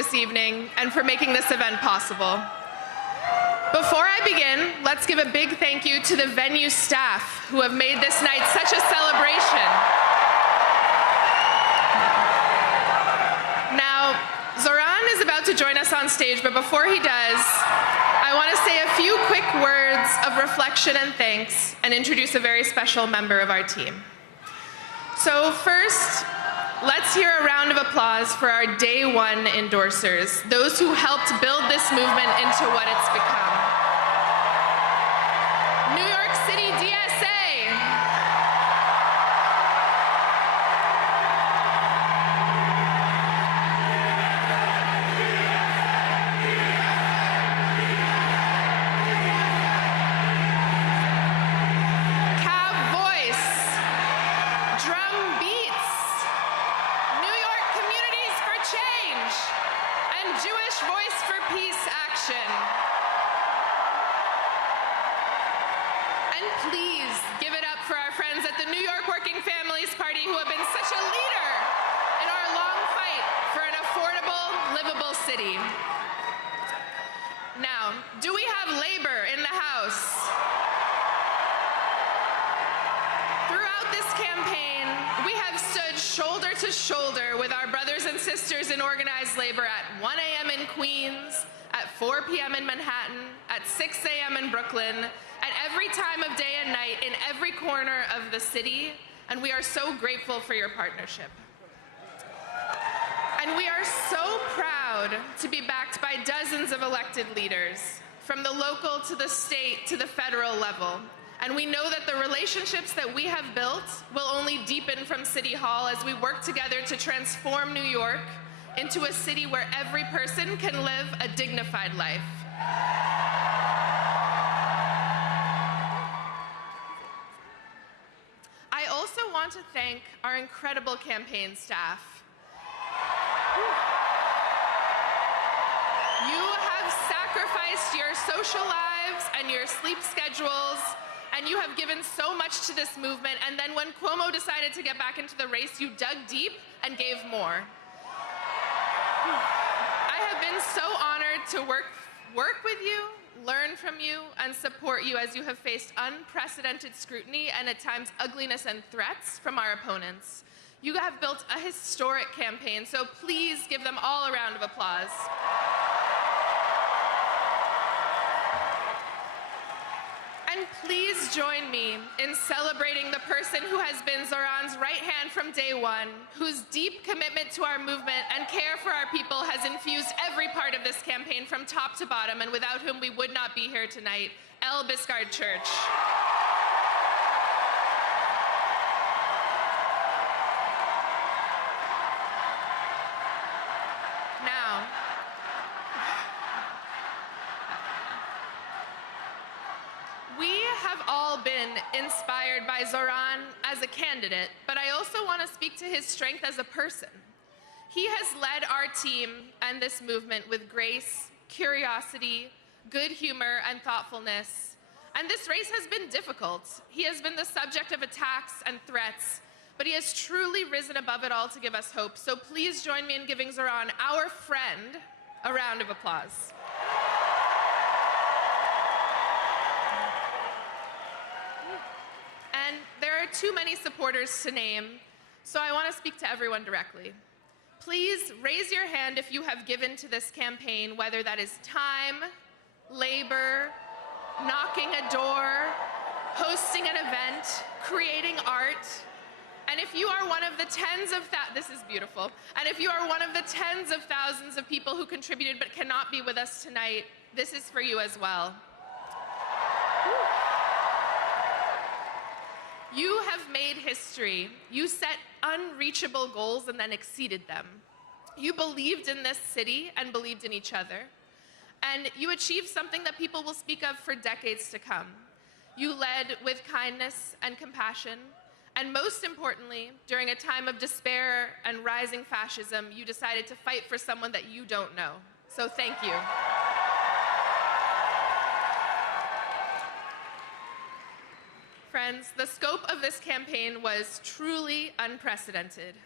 this evening and for making this event possible. Before I begin, let's give a big thank you to the venue staff who have made this night such a celebration. Now, Zoran is about to join us on stage, but before he does, I want to say a few quick words of reflection and thanks and introduce a very special member of our team. So first, let's hear a round of applause for our day one endorsers, those who helped build this movement into what it's become. New York City DSA. Now, do we have labor in the house? Throughout this campaign, we have stood shoulder to shoulder with our brothers and sisters in organized labor at 1 a.m. in Queens, at 4 p.m. in Manhattan, at 6 a.m. in Brooklyn, at every time of day and night in every corner of the city, and we are so grateful for your partnership. And we are so proud to be backed by dozens of elected leaders, from the local to the state to the federal level. And we know that the relationships that we have built will only deepen from City Hall as we work together to transform New York into a city where every person can live a dignified life. I also want to thank our incredible campaign staff. You have sacrificed your social lives and your sleep schedules, and you have given so much to this movement, and then when Cuomo decided to get back into the race, you dug deep and gave more. I have been so honored to work with you, learn from you, and support you as you have faced unprecedented scrutiny and at times ugliness and threats from our opponents. You have built a historic campaign, so please give them all a round of applause. And please join me in celebrating the person who has been Zoran's right hand from day one, whose deep commitment to our movement and care for our people has infused every part of this campaign from top to bottom, and without whom we would not be here tonight, El Biscard Church. Been inspired by Zoran as a candidate, but I also want to speak to his strength as a person. He has led our team and this movement with grace, curiosity, good humor, and thoughtfulness. And this race has been difficult. He has been the subject of attacks and threats, but he has truly risen above it all to give us hope. So please join me in giving Zoran, our friend, a round of applause. And there are too many supporters to name, so I want to speak to everyone directly. Please raise your hand if you have given to this campaign, whether that is time, labor, knocking a door, hosting an event, creating art. And if you are one of the this is beautiful. And if you are one of the tens of thousands of people who contributed but cannot be with us tonight, this is for you as well. You have made history. You set unreachable goals and then exceeded them. You believed in this city and believed in each other. And you achieved something that people will speak of for decades to come. You led with kindness and compassion. And most importantly, during a time of despair and rising fascism, you decided to fight for someone that you don't know. So thank you. Friends, the scope of this campaign was truly unprecedented.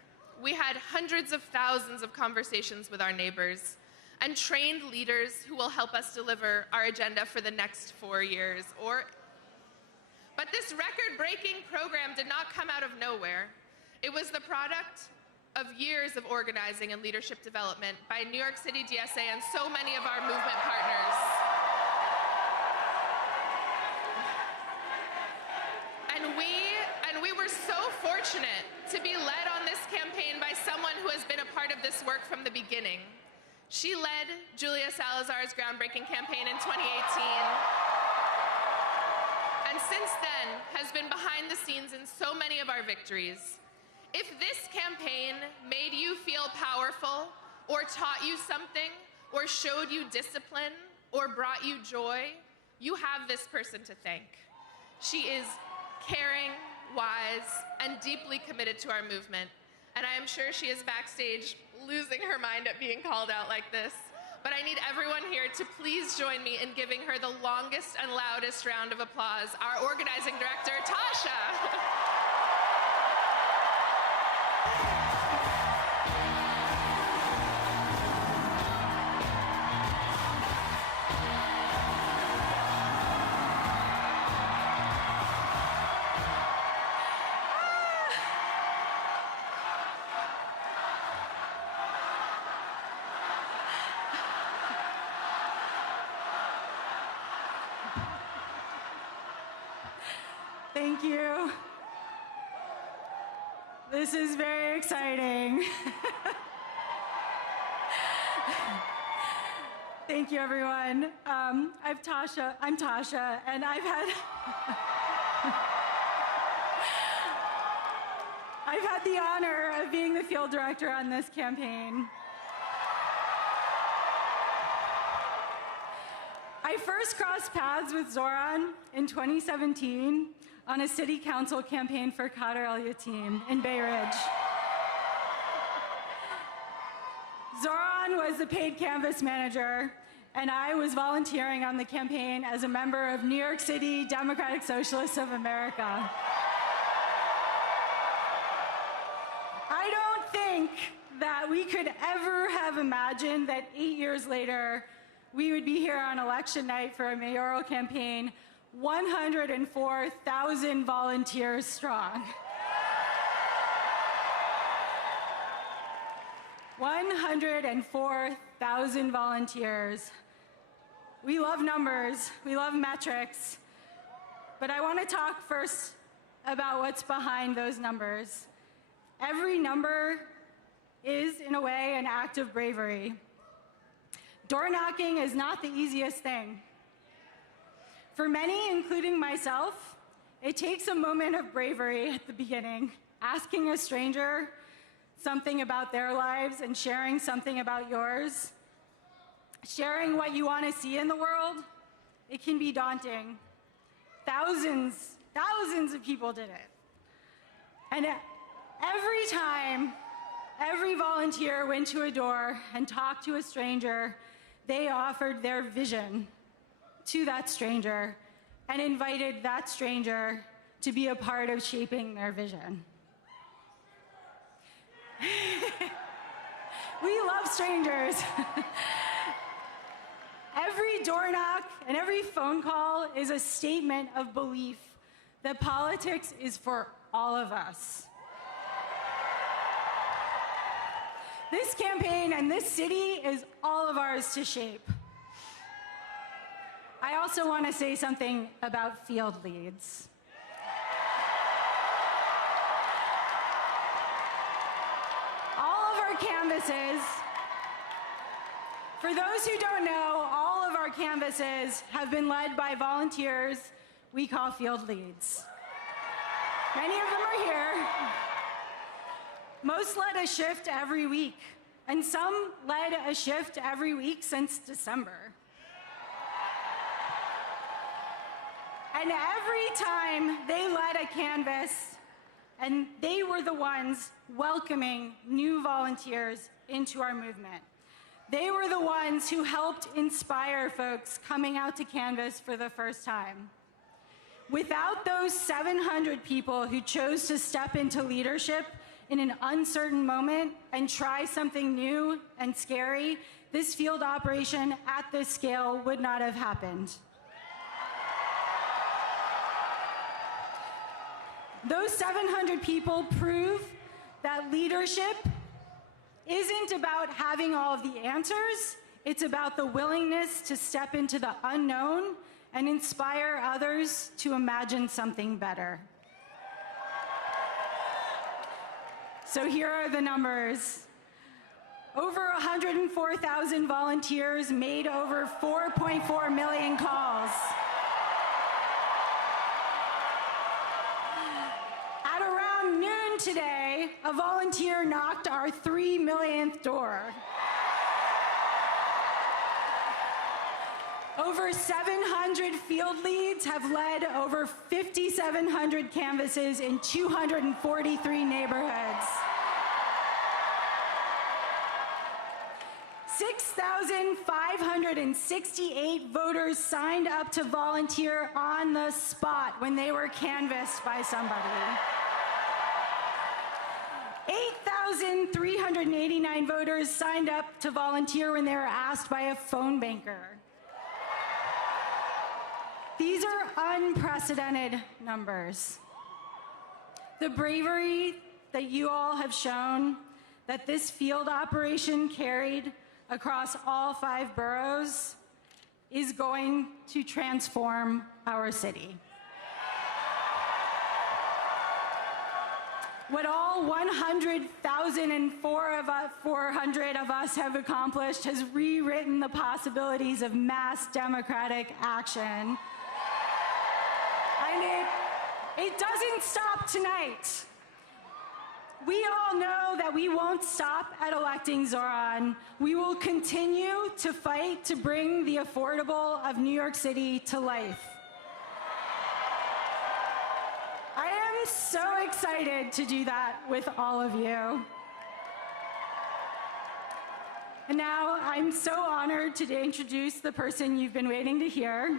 We had hundreds of thousands of conversations with our neighbors, and trained leaders who will help us deliver our agenda for the next 4 years. But this record-breaking program did not come out of nowhere. It was the product of years of organizing and leadership development by New York City DSA and so many of our movement partners. And we were so fortunate to be led on this campaign by someone who has been a part of this work from the beginning. She led Julia Salazar's groundbreaking campaign in 2018. And since then has been behind the scenes in so many of our victories. If this campaign made you feel powerful, or taught you something, or showed you discipline, or brought you joy, you have this person to thank. She is caring, wise, and deeply committed to our movement. And I am sure she is backstage losing her mind at being called out like this. But I need everyone here to please join me in giving her the longest and loudest round of applause, our organizing director, Tasha. Thank you. This is very exciting. Thank you, everyone. I'm Tasha, and I've had the honor of being the field director on this campaign. I first crossed paths with Zoran in 2017 on a city council campaign for Qadr al-Yatim in Bay Ridge. Zoran was the paid canvas manager, and I was volunteering on the campaign as a member of New York City Democratic Socialists of America. I don't think that we could ever have imagined that 8 years later, we would be here on election night for a mayoral campaign, 104,000 volunteers strong. 104,000 volunteers. We love numbers, we love metrics, but I want to talk first about what's behind those numbers. Every number is, in a way, an act of bravery. Door knocking is not the easiest thing. For many, including myself, it takes a moment of bravery at the beginning, asking a stranger something about their lives and sharing something about yours. Sharing what you want to see in the world, it can be daunting. Thousands of people did it. And every time, every volunteer went to a door and talked to a stranger, they offered their vision to that stranger and invited that stranger to be a part of shaping their vision. We love strangers. Every door knock and every phone call is a statement of belief that politics is for all of us. This campaign and this city is all of ours to shape. I also want to say something about field leads. All of our canvases, for those who don't know, all of our canvases have been led by volunteers we call field leads. Many of them are here. Most led a shift every week, and some led a shift every week since December. And every time they led a canvas, and they were the ones welcoming new volunteers into our movement. They were the ones who helped inspire folks coming out to canvas for the first time. Without those 700 people who chose to step into leadership in an uncertain moment and try something new and scary, this field operation at this scale would not have happened. Those 700 people prove that leadership isn't about having all of the answers. It's about the willingness to step into the unknown and inspire others to imagine something better. So here are the numbers. Over 104,000 volunteers made over 4.4 million calls. At around noon today, a volunteer knocked our 3 millionth door. Over 700 field leads have led over 5,700 canvases in 243 neighborhoods. 6,568 voters signed up to volunteer on the spot when they were canvassed by somebody. 8,389 voters signed up to volunteer when they were asked by a phone banker. These are unprecedented numbers. The bravery that you all have shown, that this field operation carried across all 5 boroughs, is going to transform our city. What all 100,400 of us have accomplished has rewritten the possibilities of mass democratic action. And it doesn't stop tonight. We all know that we won't stop at electing Zoran. We will continue to fight to bring the affordable of New York City to life. I am so excited to do that with all of you. And now I'm so honored to introduce the person you've been waiting to hear.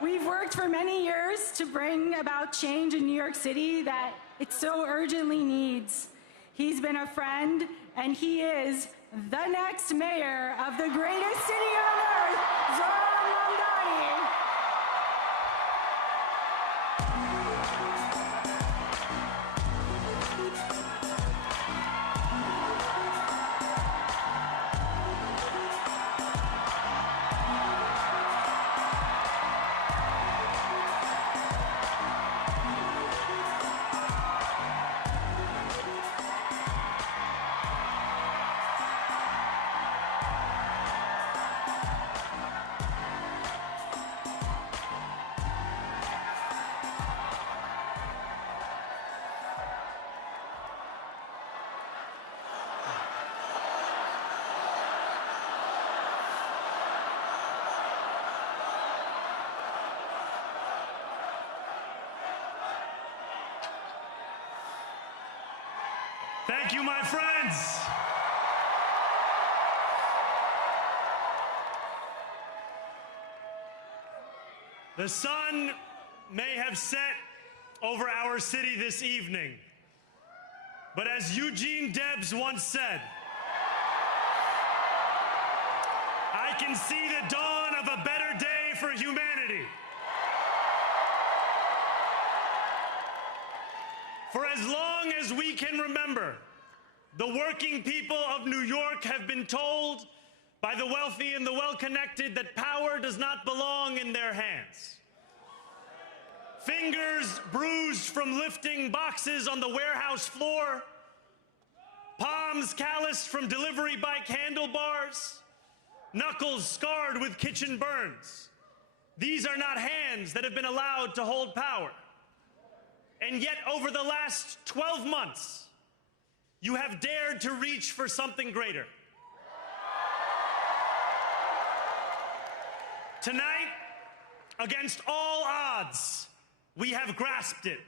We've worked for many years to bring about change in New York City that it so urgently needs. He's been a friend, and he is the next mayor of the greatest city on earth, Zohran Mamdani. Thank you, my friends. The sun may have set over our city this evening, but as Eugene Debs once said, I can see the dawn of a better day for humanity. For as long as we can remember, the working people of New York have been told by the wealthy and the well-connected that power does not belong in their hands. Fingers bruised from lifting boxes on the warehouse floor, palms calloused from delivery bike handlebars, knuckles scarred with kitchen burns. These are not hands that have been allowed to hold power. And yet, over the last 12 months, you have dared to reach for something greater. Tonight, against all odds, we have grasped it.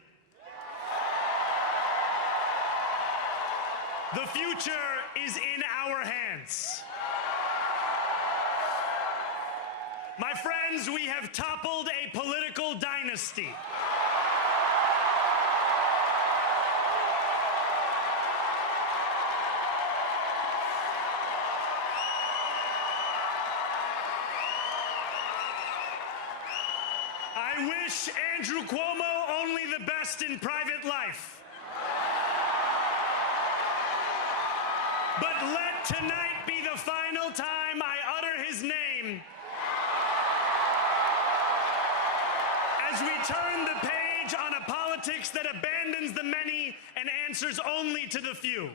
The future is in our hands. My friends, we have toppled a political dynasty. I wish Andrew Cuomo only the best in private life. But let tonight be the final time I utter his name as we turn the page on a politics that abandons the many and answers only to the few.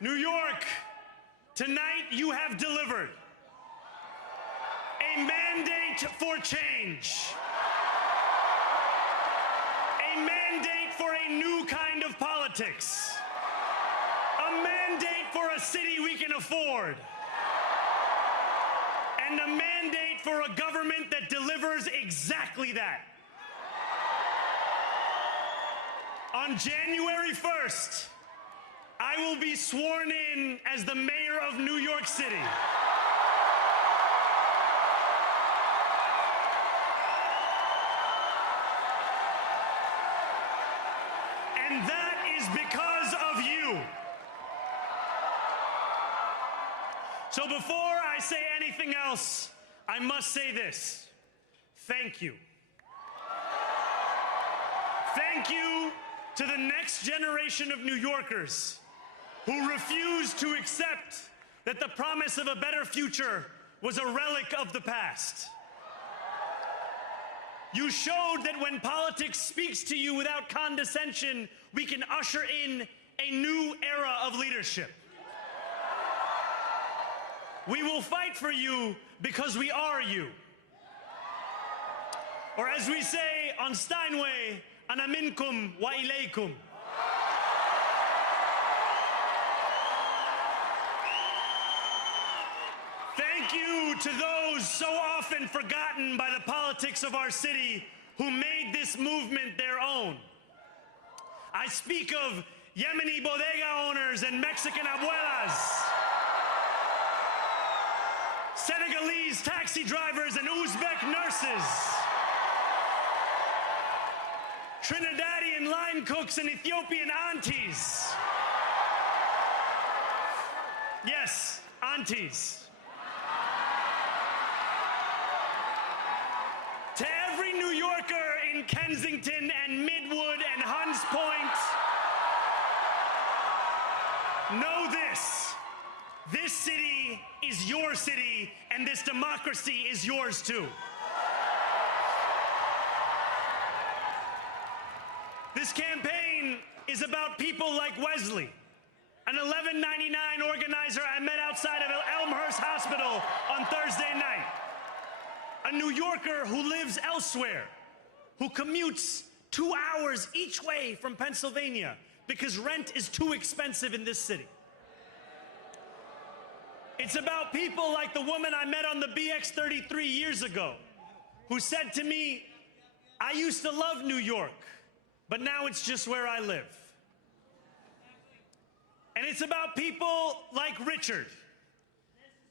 New York, tonight you have delivered a mandate for change, a mandate for a new kind of politics, a mandate for a city we can afford, and a mandate for a government that delivers exactly that. On January 1st, I will be sworn in as the mayor of New York City. And that is because of you. So before I say anything else, I must say this. Thank you. Thank you to the next generation of New Yorkers who refused to accept that the promise of a better future was a relic of the past. You showed that when politics speaks to you without condescension, we can usher in a new era of leadership. We will fight for you because we are you. Or as we say on Steinway, ana minkum wa ilaykum. Thank you to those so often forgotten by the politics of our city who made this movement their own. I speak of Yemeni bodega owners and Mexican abuelas, Senegalese taxi drivers and Uzbek nurses, Trinidadian line cooks and Ethiopian aunties. Yes, aunties. To every New Yorker in Kensington and Midwood and Hunts Point, know this. This city is your city, and this democracy is yours too. This campaign is about people like Wesley, an $11.99 organizer I met outside of Elmhurst Hospital on Thursday night. A New Yorker who lives elsewhere, who commutes 2 hours each way from Pennsylvania because rent is too expensive in this city. It's about people like the woman I met on the BX33 years ago, who said to me, I used to love New York, but now it's just where I live. And it's about people like Richard,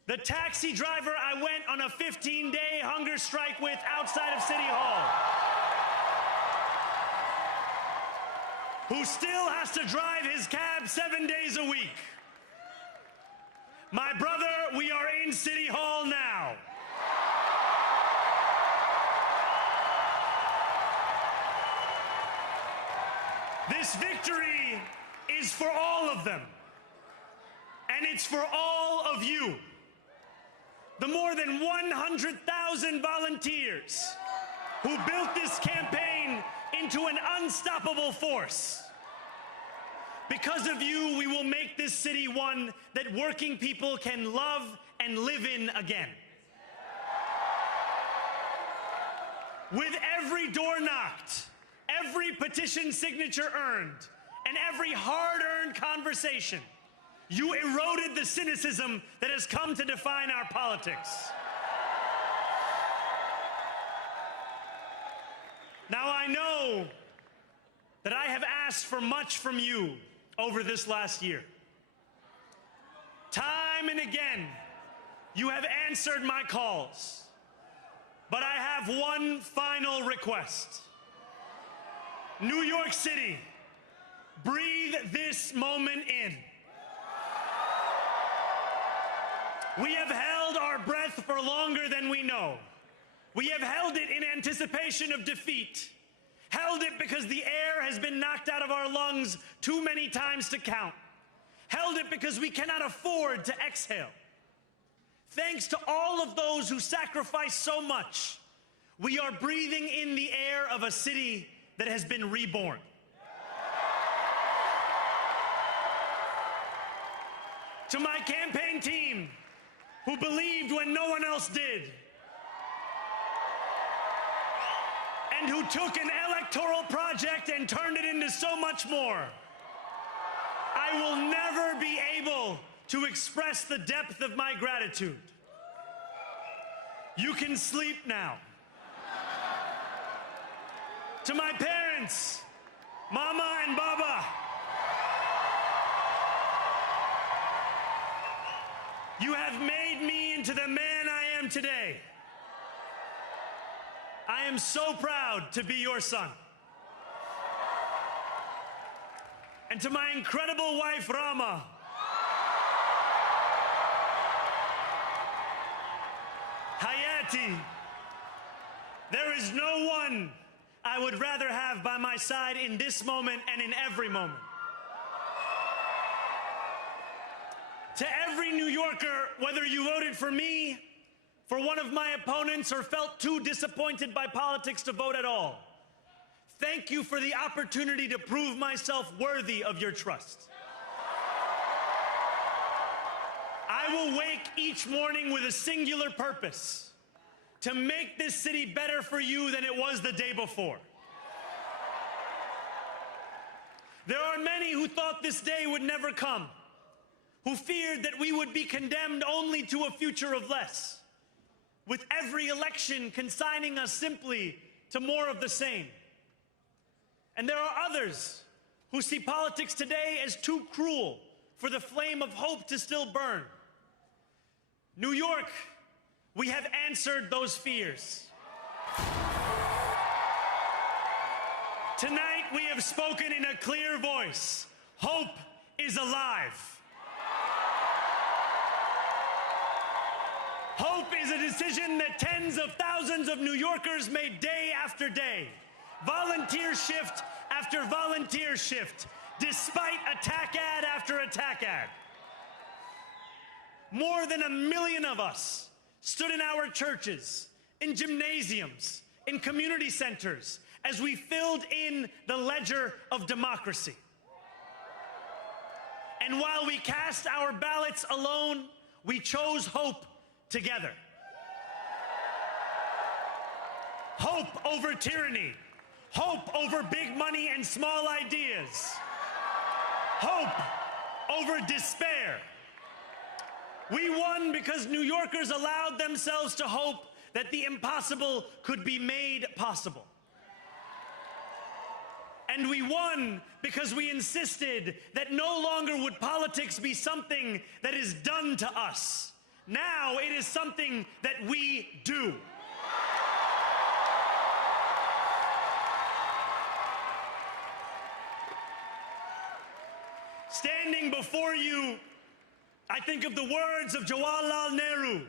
the taxi driver I went on a 15-day hunger strike with outside of City Hall, who still has to drive his cab 7 days a week. My brother, we are in City Hall now. This victory is for all of them, and it's for all of you. The more than 100,000 volunteers who built this campaign into an unstoppable force. Because of you, we will make this city one that working people can love and live in again. With every door knocked, every petition signature earned, and every hard-earned conversation, you eroded the cynicism that has come to define our politics. Now, I know that I have asked for much from you over this last year. Time and again, you have answered my calls. But I have one final request. New York City, breathe this moment in. We have held our breath for longer than we know. We have held it in anticipation of defeat. Held it because the air has been knocked out of our lungs too many times to count. Held it because we cannot afford to exhale. Thanks to all of those who sacrificed so much, we are breathing in the air of a city that has been reborn. To my campaign team, who believed when no one else did, and who took an electoral project and turned it into so much more, I will never be able to express the depth of my gratitude. You can sleep now. To my parents, Mama and Baba, you have made me into the man I am today. I am so proud to be your son. And to my incredible wife, Rama, Hayati, there is no one I would rather have by my side in this moment and in every moment. To every New Yorker, whether you voted for me, for one of my opponents, or felt too disappointed by politics to vote at all, thank you for the opportunity to prove myself worthy of your trust. I will wake each morning with a singular purpose: to make this city better for you than it was the day before. There are many who thought this day would never come, who feared that we would be condemned only to a future of less, with every election consigning us simply to more of the same. And there are others who see politics today as too cruel for the flame of hope to still burn. New York, we have answered those fears. Tonight, we have spoken in a clear voice. Hope is alive. Hope is a decision that tens of thousands of New Yorkers made day after day, volunteer shift after volunteer shift, despite attack ad after attack ad. More than 1 million of us stood in our churches, in gymnasiums, in community centers, as we filled in the ledger of democracy. And while we cast our ballots alone, we chose hope together. Hope over tyranny. Hope over big money and small ideas. Hope over despair. We won because New Yorkers allowed themselves to hope that the impossible could be made possible. And we won because we insisted that no longer would politics be something that is done to us. Now it is something that we do. Standing before you, I think of the words of Jawaharlal Nehru.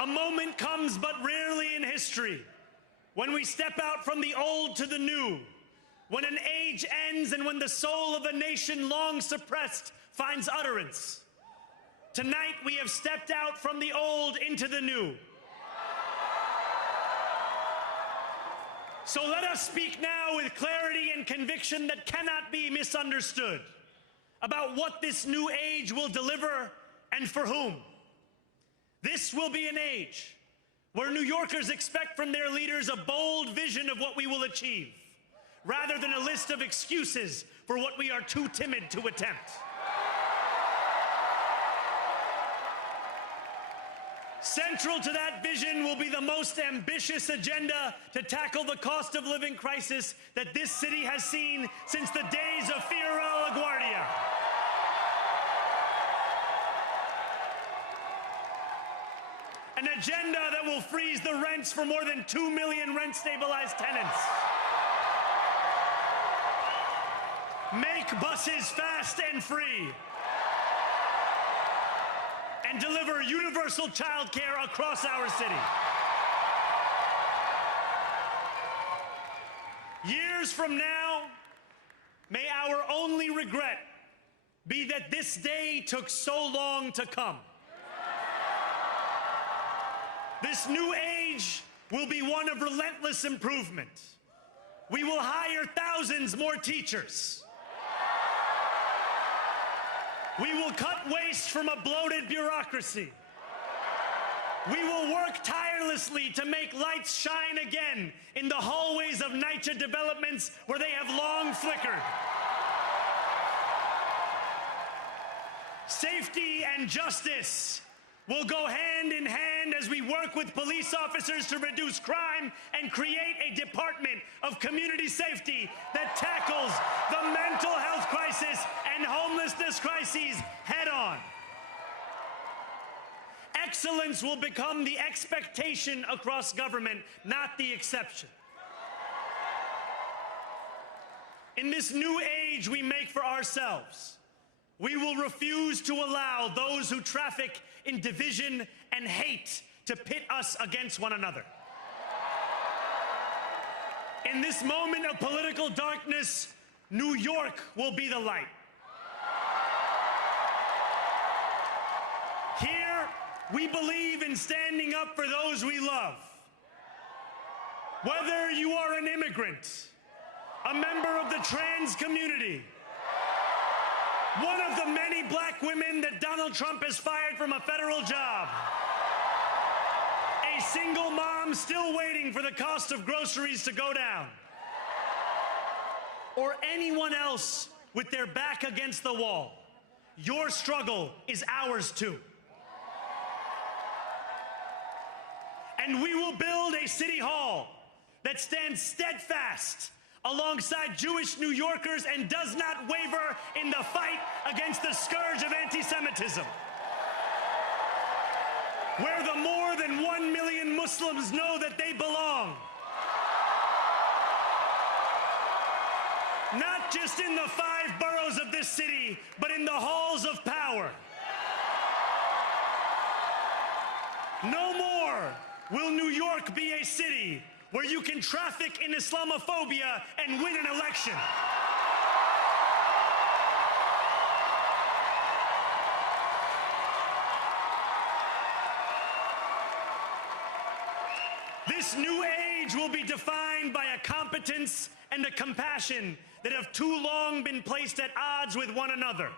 A moment comes but rarely in history when we step out from the old to the new, when an age ends and when the soul of a nation long suppressed finds utterance. Tonight we have stepped out from the old into the new. So let us speak now with clarity and conviction that cannot be misunderstood about what this new age will deliver and for whom. This will be an age where New Yorkers expect from their leaders a bold vision of what we will achieve, rather than a list of excuses for what we are too timid to attempt. Central to that vision will be the most ambitious agenda to tackle the cost of living crisis that this city has seen since the days of Fiorello LaGuardia. An agenda that will freeze the rents for more than 2 million rent-stabilized tenants. Make buses fast and free. and deliver universal child care across our city. Years from now, may our only regret be that this day took so long to come. This new age will be one of relentless improvement. We will hire thousands more teachers. We will cut waste from a bloated bureaucracy. We will work tirelessly to make lights shine again in the hallways of NYC developments where they have long flickered. Safety and justice will go hand in hand as we work with police officers to reduce crime and create a department of community safety that tackles the mental health crisis and homelessness crises head on. Excellence will become the expectation across government, not the exception. In this new age we make for ourselves, we will refuse to allow those who traffic in division and hate to pit us against one another. In this moment of political darkness, New York will be the light. Here, we believe in standing up for those we love. Whether you are an immigrant, a member of the trans community, one of the many black women that Donald Trump has fired from a federal job, a single mom still waiting for the cost of groceries to go down, or anyone else with their back against the wall, your struggle is ours too. And we will build a city hall that stands steadfast alongside Jewish New Yorkers and does not waver in the fight against the scourge of anti-Semitism. Where the more than 1 million Muslims know that they belong. Not just in the 5 boroughs of this city, but in the halls of power. No more will New York be a city where you can traffic in Islamophobia and win an election. This new age will be defined by a competence and a compassion that have too long been placed at odds with one another.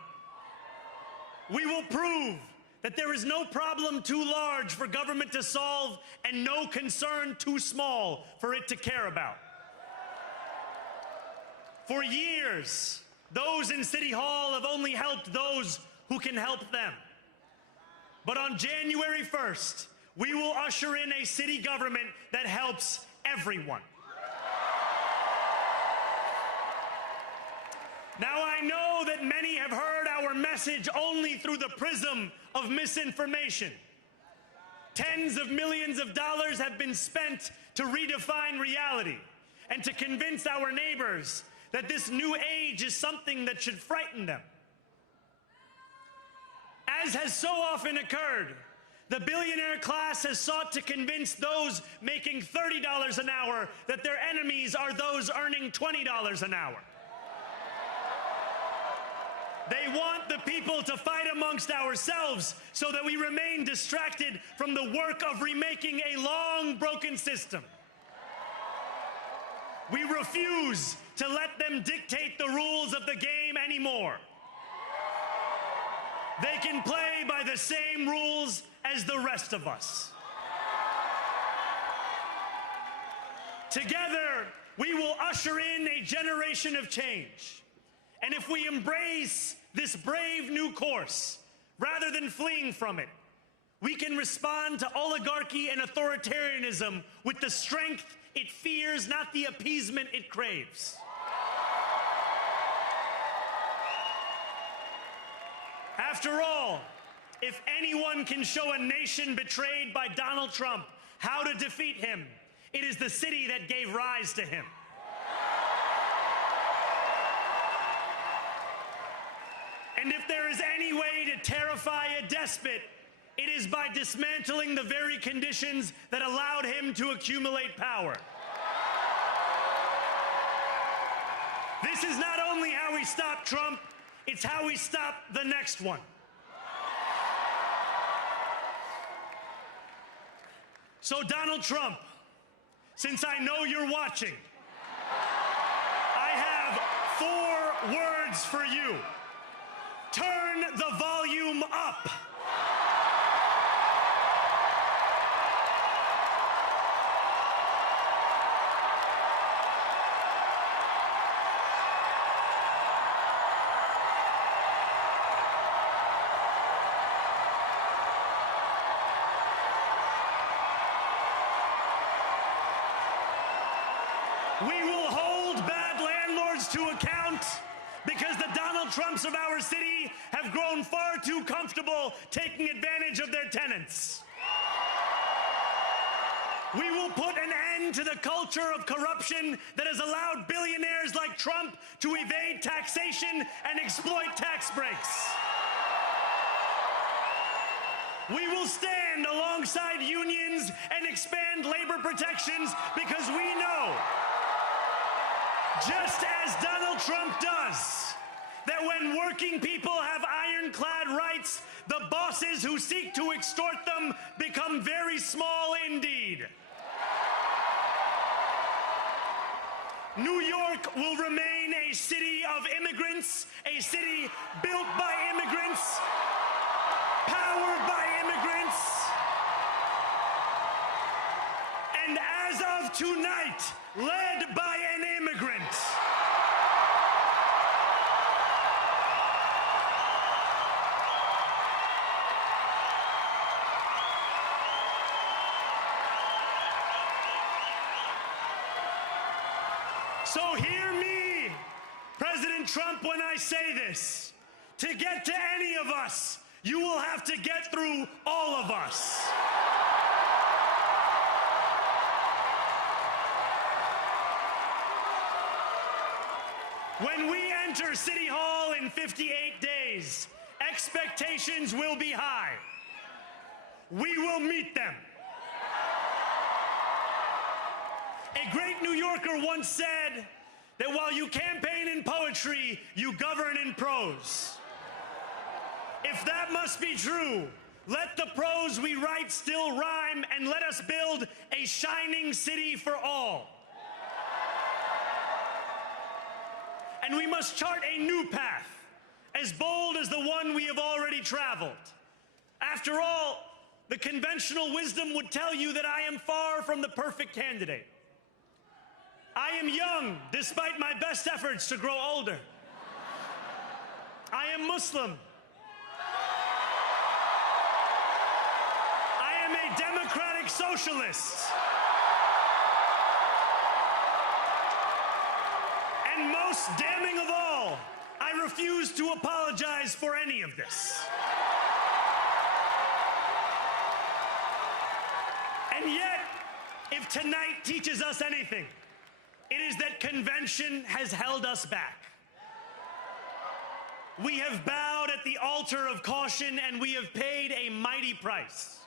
We will prove that there is no problem too large for government to solve and no concern too small for it to care about. For years, those in City Hall have only helped those who can help them. But on January 1st, we will usher in a city government that helps everyone. Now, I know that many have heard our message only through the prism of misinformation. Tens of millions of dollars have been spent to redefine reality and to convince our neighbors that this new age is something that should frighten them. As has so often occurred, the billionaire class has sought to convince those making $30 an hour that their enemies are those earning $20 an hour. They want the people to fight amongst ourselves so that we remain distracted from the work of remaking a long broken system. We refuse to let them dictate the rules of the game anymore. They can play by the same rules as the rest of us. Together, we will usher in a generation of change. And if we embrace this brave new course, rather than fleeing from it, we can respond to oligarchy and authoritarianism with the strength it fears, not the appeasement it craves. After all, if anyone can show a nation betrayed by Donald Trump how to defeat him, it is the city that gave rise to him. And if there is any way to terrify a despot, It is by dismantling the very conditions that allowed him to accumulate power. This is not only how we stop Trump, it's how we stop the next one. So Donald Trump, since I know you're watching, I have 4 words for you. Turn the volume up. We will hold bad landlords to account because the Donald Trumps of our city have grown far too comfortable taking advantage of their tenants. We will put an end to the culture of corruption that has allowed billionaires like Trump to evade taxation and exploit tax breaks. We will stand alongside unions and expand labor protections because we know, just as Donald Trump does, that when working people have ironclad rights, the bosses who seek to extort them become very small indeed. New York will remain a city of immigrants, a city built by immigrants, powered by immigrants, and as of tonight, led by an immigrant. So hear me, President Trump, when I say this. To get to any of us, you will have to get through all of us. When we enter City Hall in 58 days, expectations will be high. We will meet them. A great New Yorker once said that while you campaign in poetry, you govern in prose. If that must be true, let the prose we write still rhyme and let us build a shining city for all. And we must chart a new path, as bold as the one we have already traveled. After all, the conventional wisdom would tell you that I am far from the perfect candidate. I am young, despite my best efforts to grow older. I am Muslim. I am a democratic socialist. And most damning of all, I refuse to apologize for any of this. And yet, if tonight teaches us anything, it is that convention has held us back. We have bowed at the altar of caution and we have paid a mighty price.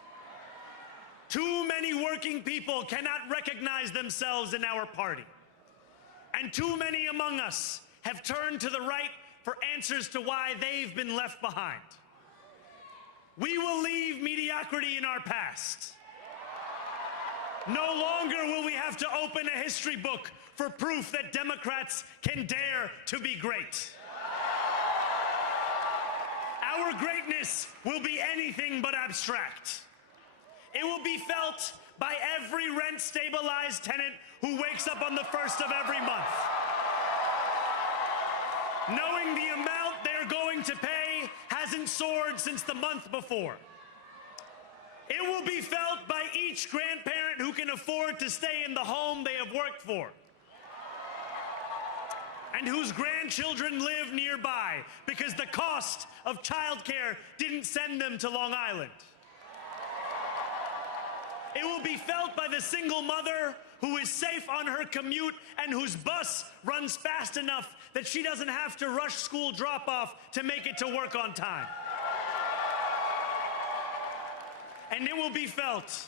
Too many working people cannot recognize themselves in our party. And too many among us have turned to the right for answers to why they've been left behind. We will leave mediocrity in our past. No longer will we have to open a history book for proof that Democrats can dare to be great. Our greatness will be anything but abstract. It will be felt by every rent-stabilized tenant who wakes up on the first of every month, knowing the amount they're going to pay hasn't soared since the month before. It will be felt by each grandparent who can afford to stay in the home they have worked for, and whose grandchildren live nearby because the cost of childcare didn't send them to Long Island. It will be felt by the single mother who is safe on her commute and whose bus runs fast enough that she doesn't have to rush school drop-off to make it to work on time. And it will be felt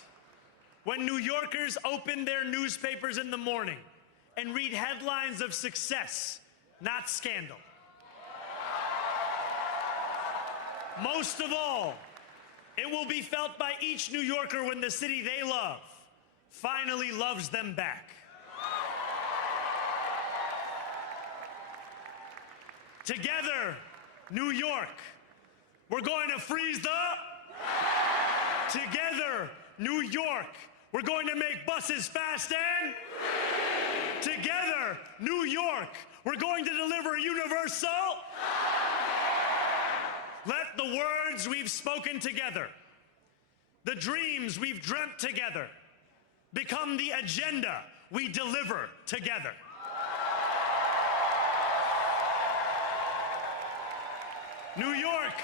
when New Yorkers open their newspapers in the morning and read headlines of success, not scandal. Most of all, it will be felt by each New Yorker when the city they love finally loves them back. Together, New York, we're going to freeze the... Together, New York, we're going to make buses fast and... Together, New York, we're going to deliver universal... Let the words we've spoken together, the dreams we've dreamt together, become the agenda we deliver together. New York,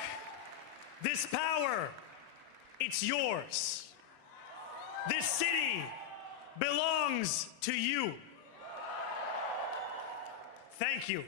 this power, it's yours. This city belongs to you. Thank you.